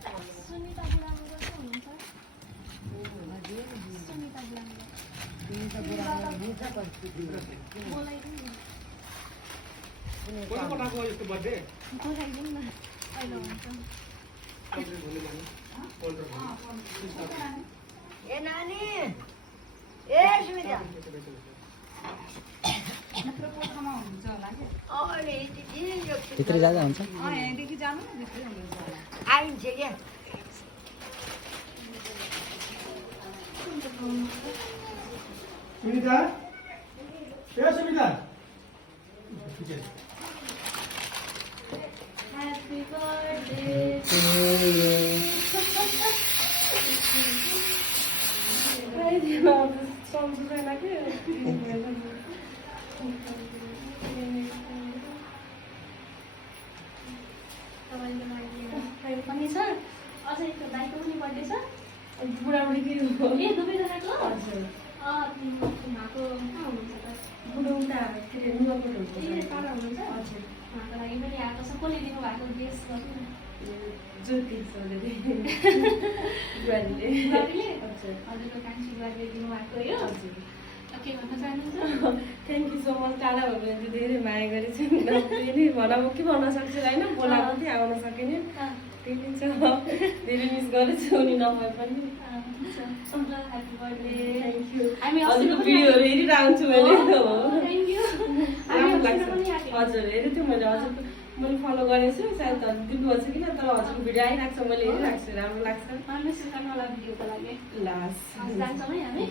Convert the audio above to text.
सुनिता बुढामा कस्तो हुनुहुन्छ? सुनिता बुढामा बोलाइदिउँ न। बोलाइदिउँ न। अहिले हुन्छ। ए नानी ए सुमिता भित्र जाँदा हुन्छ आइन्छ क्या सुमिता ए Sumita Happy birthday to you. अनि सर अझ एक दाइको पनि बर्थडे छ बुढाबुढी ए दुवैजनाको हजुर उहाँको कहाँ हुनुहुन्छ त बुढो उता के अरे नुवाकोट हुन्छ ए टाढा हुनुहुन्छ हजुर उहाँको लागि पनि आएको छ कसले दिनुभएको गेस गर्नु न ज्योति बुहारीले बुहारीले हजुरको कान्छी बुहारीले दिनुभएको हो हजुर के भन्न चाहनुहुन्छ थ्याङ्क यू सो मच टाढा भनेर चाहिँ धेरै माया गरेको छु फेरि भन के भन्न सक्छु होइन बोलाएको थिएँ आउन सकेन त्यही छ धेरै मिस गरेछु उनी नभए पनि ह्याप्पी बर्थडे थ्याङ्क यू हामी हजुरको भिडियोहरू हेरिरहन्छु मैले थ्याङ्क यू राम्रो लाग्छ हजुर हेरेको थिएँ मैले हजुरको मैले फलो गरेको छु सायद दिनुभएको छ किन तर हजुरको भिडियो आइरहेको छ मैले हेरिरहेको छु राम्रो लाग्छ मैले सुकाउनु होला भिडियोको लागि लास जान्छौँ है हामी